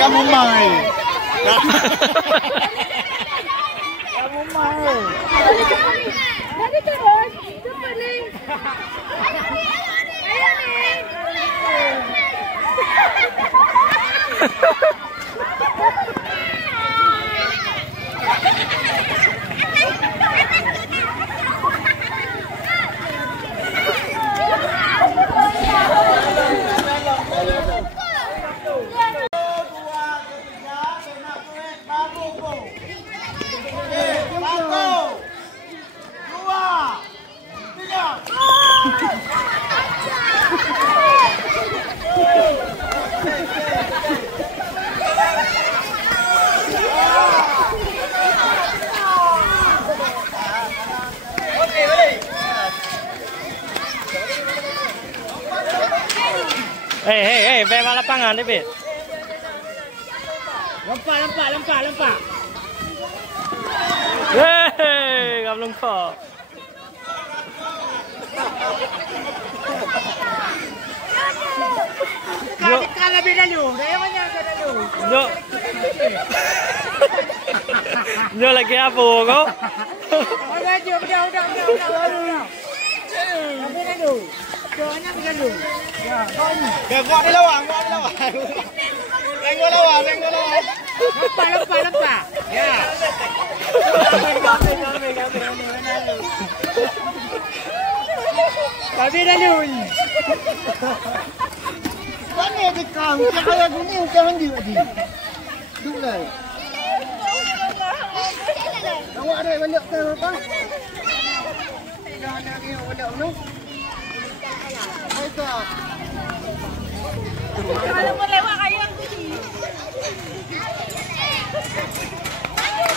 Kamu main. Kamu main. Tadi terus, cepat nih. Ayo nih. Hei, bebas lapangan deh, Bet. Lempak. Hei, kamu kok. Kalau beda lu, saya banyak beda lu. Nyo lagi apa kau? Udah. Beda lu. Soalnya beda lu. Ya, kau ni. Gak di lawang. Lenggo lawang. Lempak. Ya. Tapi dah lu. Mana ada kau? Cakap aku ni jangan dia tadi. Dulai. Awak ada banyak kan apa? Dah ada ni banyak tu. Baiklah. Kalau mau lewat kayu aku ni. Ayo.